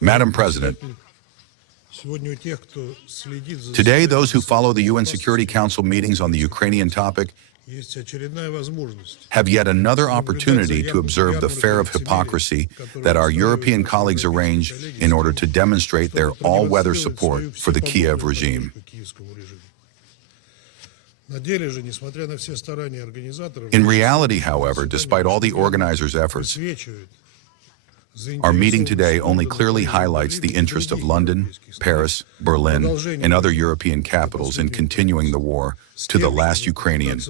Madam President, today those who follow the UN Security Council meetings on the Ukrainian topic have yet another opportunity to observe the fair of hypocrisy that our European colleagues arrange in order to demonstrate their all-weather support for the Kiev regime. In reality, however, despite all the organizers' efforts, our meeting today only clearly highlights the interest of London, Paris, Berlin, and other European capitals in continuing the war to the last Ukrainian,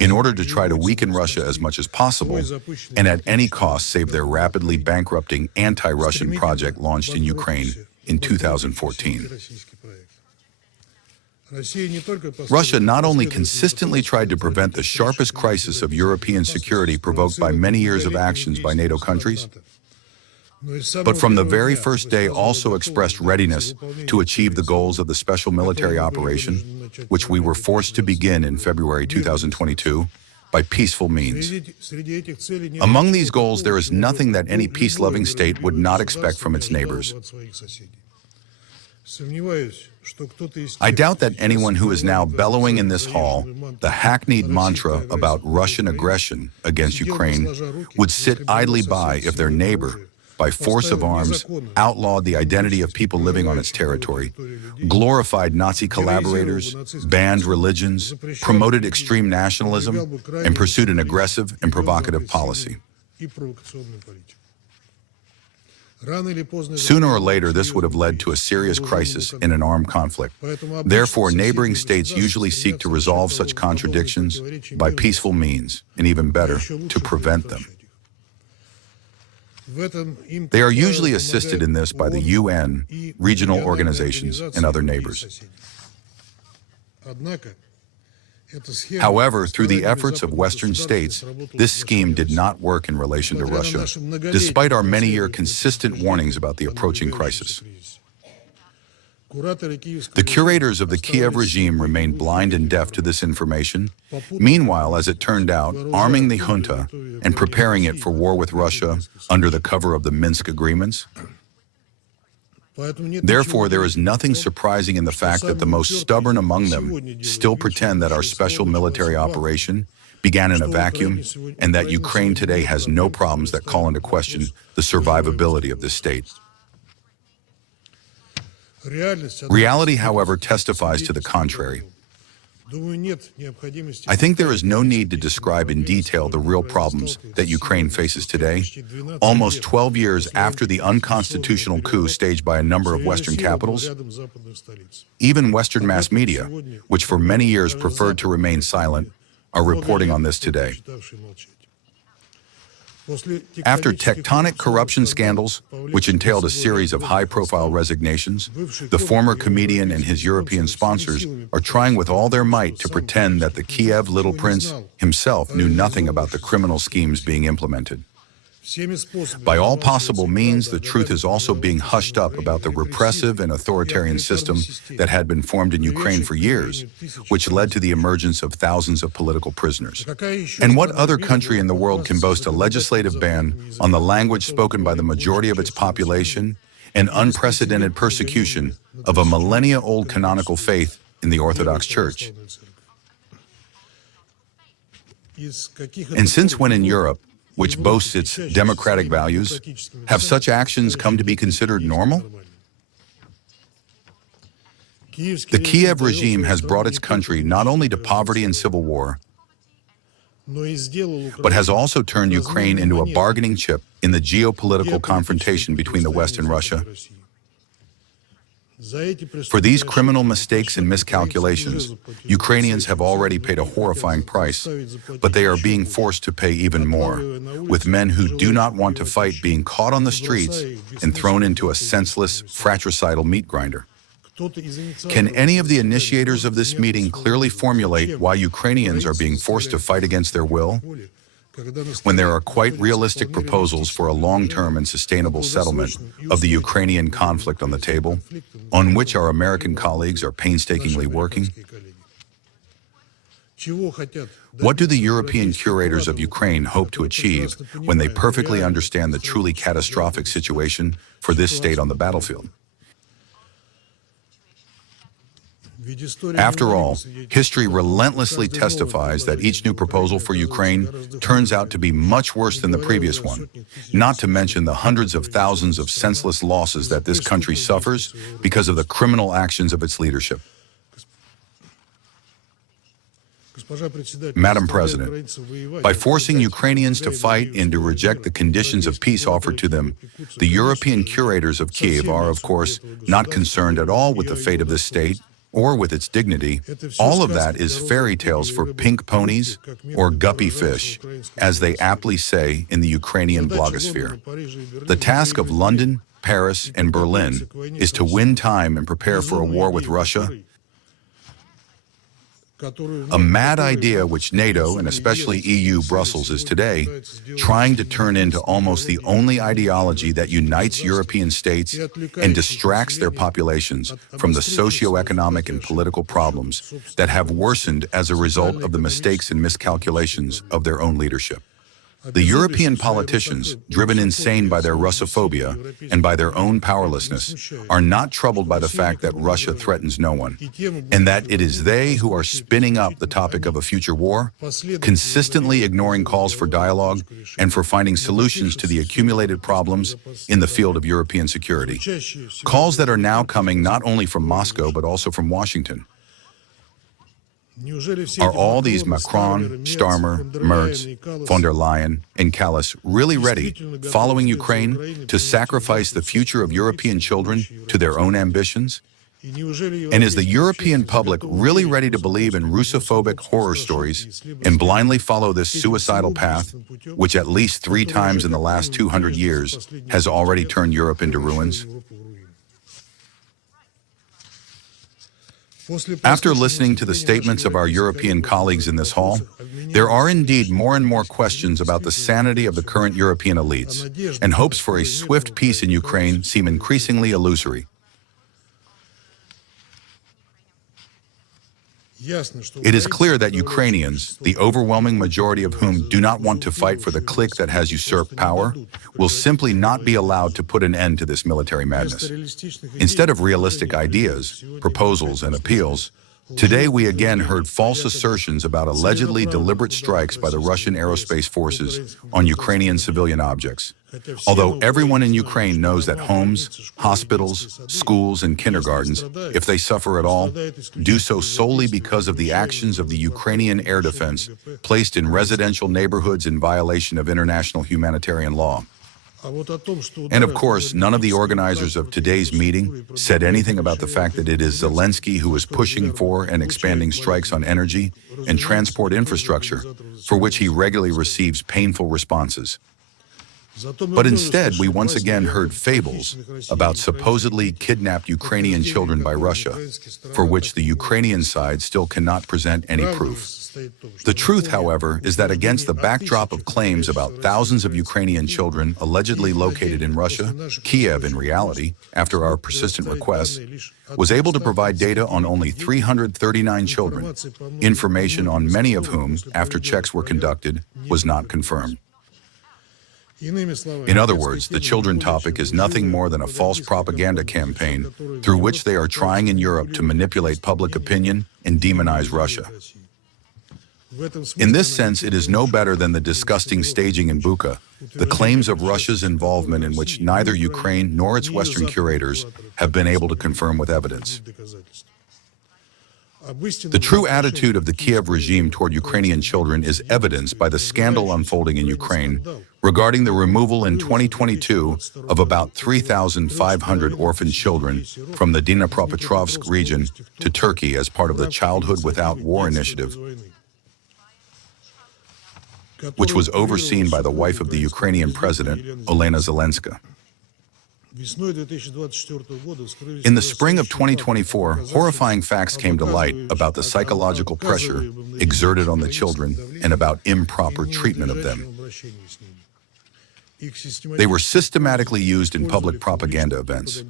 in order to try to weaken Russia as much as possible and at any cost save their rapidly bankrupting anti-Russian project launched in Ukraine in 2014. Russia not only consistently tried to prevent the sharpest crisis of European security provoked by many years of actions by NATO countries, but from the very first day also expressed readiness to achieve the goals of the special military operation, which we were forced to begin in February 2022, by peaceful means. Among these goals, there is nothing that any peace-loving state would not expect from its neighbors. I doubt that anyone who is now bellowing in this hall the hackneyed mantra about Russian aggression against Ukraine would sit idly by if their neighbor, by force of arms, outlawed the identity of people living on its territory, glorified Nazi collaborators, banned religions, promoted extreme nationalism, and pursued an aggressive and provocative policy. Sooner or later, this would have led to a serious crisis in an armed conflict. Therefore, neighboring states usually seek to resolve such contradictions by peaceful means, and even better, to prevent them. They are usually assisted in this by the UN, regional organizations, and other neighbors. However, through the efforts of Western states, this scheme did not work in relation to Russia, despite our many-year consistent warnings about the approaching crisis. The curators of the Kiev regime remained blind and deaf to this information, meanwhile, as it turned out, arming the junta and preparing it for war with Russia under the cover of the Minsk agreements. Therefore, there is nothing surprising in the fact that the most stubborn among them still pretend that our special military operation began in a vacuum and that Ukraine today has no problems that call into question the survivability of this state. Reality, however, testifies to the contrary. I think there is no need to describe in detail the real problems that Ukraine faces today, almost 12 years after the unconstitutional coup staged by a number of Western capitals. Even Western mass media, which for many years preferred to remain silent, are reporting on this today. After tectonic corruption scandals, which entailed a series of high-profile resignations, the former comedian and his European sponsors are trying with all their might to pretend that the Kiev little prince himself knew nothing about the criminal schemes being implemented. By all possible means, the truth is also being hushed up about the repressive and authoritarian system that had been formed in Ukraine for years, which led to the emergence of thousands of political prisoners. And what other country in the world can boast a legislative ban on the language spoken by the majority of its population and unprecedented persecution of a millennia-old canonical faith in the Orthodox Church? And since when in Europe, which boasts its democratic values, have such actions come to be considered normal? The Kiev regime has brought its country not only to poverty and civil war, but has also turned Ukraine into a bargaining chip in the geopolitical confrontation between the West and Russia. For these criminal mistakes and miscalculations, Ukrainians have already paid a horrifying price, but they are being forced to pay even more, with men who do not want to fight being caught on the streets and thrown into a senseless, fratricidal meat grinder. Can any of the initiators of this meeting clearly formulate why Ukrainians are being forced to fight against their will, when there are quite realistic proposals for a long-term and sustainable settlement of the Ukrainian conflict on the table, on which our American colleagues are painstakingly working? What do the European curators of Ukraine hope to achieve when they perfectly understand the truly catastrophic situation for this state on the battlefield? After all, history relentlessly testifies that each new proposal for Ukraine turns out to be much worse than the previous one, not to mention the hundreds of thousands of senseless losses that this country suffers because of the criminal actions of its leadership. Madam President, by forcing Ukrainians to fight and to reject the conditions of peace offered to them, the European curators of Kiev are, of course, not concerned at all with the fate of this state or with its dignity. All of that is fairy tales for pink ponies or guppy fish, as they aptly say in the Ukrainian blogosphere. The task of London, Paris, and Berlin is to win time and prepare for a war with Russia, a mad idea which NATO, and especially EU Brussels, is today trying to turn into almost the only ideology that unites European states and distracts their populations from the socio-economic and political problems that have worsened as a result of the mistakes and miscalculations of their own leadership. The European politicians, driven insane by their Russophobia and by their own powerlessness, are not troubled by the fact that Russia threatens no one, and that it is they who are spinning up the topic of a future war, consistently ignoring calls for dialogue and for finding solutions to the accumulated problems in the field of European security. Calls that are now coming not only from Moscow but also from Washington. Are all these Macron, Starmer, Merz, von der Leyen, and Kallas really ready, following Ukraine, to sacrifice the future of European children to their own ambitions? And is the European public really ready to believe in Russophobic horror stories and blindly follow this suicidal path, which at least 3 times in the last 200 years has already turned Europe into ruins? After listening to the statements of our European colleagues in this hall, there are indeed more and more questions about the sanity of the current European elites, and hopes for a swift peace in Ukraine seem increasingly illusory. It is clear that Ukrainians, the overwhelming majority of whom do not want to fight for the clique that has usurped power, will simply not be allowed to put an end to this military madness. Instead of realistic ideas, proposals, and appeals, today we again heard false assertions about allegedly deliberate strikes by the Russian aerospace forces on Ukrainian civilian objects. Although everyone in Ukraine knows that homes, hospitals, schools, and kindergartens, if they suffer at all, do so solely because of the actions of the Ukrainian air defense placed in residential neighborhoods in violation of international humanitarian law. And of course, none of the organizers of today's meeting said anything about the fact that it is Zelensky who is pushing for and expanding strikes on energy and transport infrastructure, for which he regularly receives painful responses. But instead, we once again heard fables about supposedly kidnapped Ukrainian children by Russia, for which the Ukrainian side still cannot present any proof. The truth, however, is that against the backdrop of claims about thousands of Ukrainian children allegedly located in Russia, Kiev, in reality, after our persistent requests, was able to provide data on only 339 children, information on many of whom, after checks were conducted, was not confirmed. In other words, the children topic is nothing more than a false propaganda campaign through which they are trying in Europe to manipulate public opinion and demonize Russia. In this sense, it is no better than the disgusting staging in Bucha, the claims of Russia's involvement in which neither Ukraine nor its Western curators have been able to confirm with evidence. The true attitude of the Kiev regime toward Ukrainian children is evidenced by the scandal unfolding in Ukraine regarding the removal in 2022 of about 3,500 orphan children from the Dnipropetrovsk region to Turkey as part of the Childhood Without War initiative, which was overseen by the wife of the Ukrainian president, Olena Zelenska. In the spring of 2024, horrifying facts came to light about the psychological pressure exerted on the children and about improper treatment of them. They were systematically used in public propaganda events.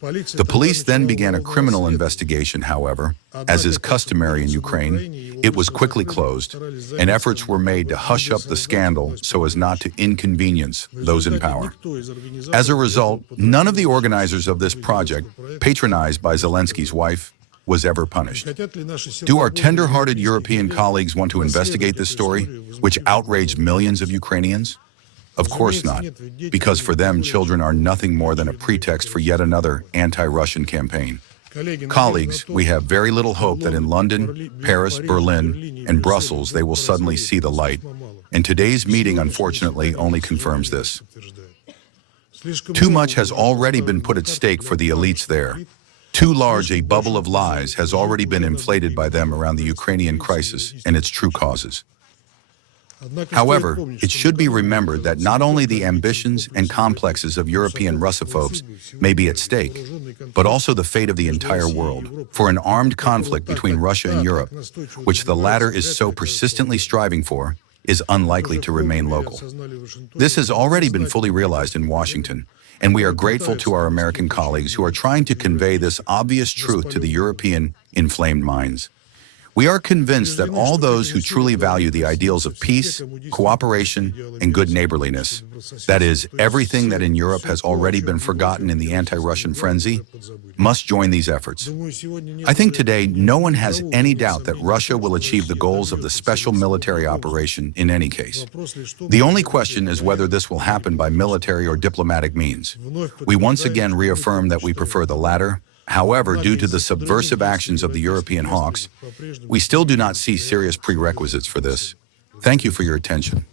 The police then began a criminal investigation, however. As is customary in Ukraine, it was quickly closed, and efforts were made to hush up the scandal so as not to inconvenience those in power. As a result, none of the organizers of this project, patronized by Zelensky's wife, was ever punished. Do our tender-hearted European colleagues want to investigate this story, which outraged millions of Ukrainians? Of course not, because for them, children are nothing more than a pretext for yet another anti-Russian campaign. Colleagues, we have very little hope that in London, Paris, Berlin, and Brussels they will suddenly see the light, and today's meeting unfortunately only confirms this. Too much has already been put at stake for the elites there. Too large a bubble of lies has already been inflated by them around the Ukrainian crisis and its true causes. However, it should be remembered that not only the ambitions and complexes of European Russophobes may be at stake, but also the fate of the entire world. For an armed conflict between Russia and Europe, which the latter is so persistently striving for, is unlikely to remain local. This has already been fully realized in Washington, and we are grateful to our American colleagues who are trying to convey this obvious truth to the European inflamed minds. We are convinced that all those who truly value the ideals of peace, cooperation, and good neighborliness, that is, everything that in Europe has already been forgotten in the anti-Russian frenzy, must join these efforts. I think today no one has any doubt that Russia will achieve the goals of the special military operation in any case. The only question is whether this will happen by military or diplomatic means. We once again reaffirm that we prefer the latter. However, due to the subversive actions of the European hawks, we still do not see serious prerequisites for this. Thank you for your attention.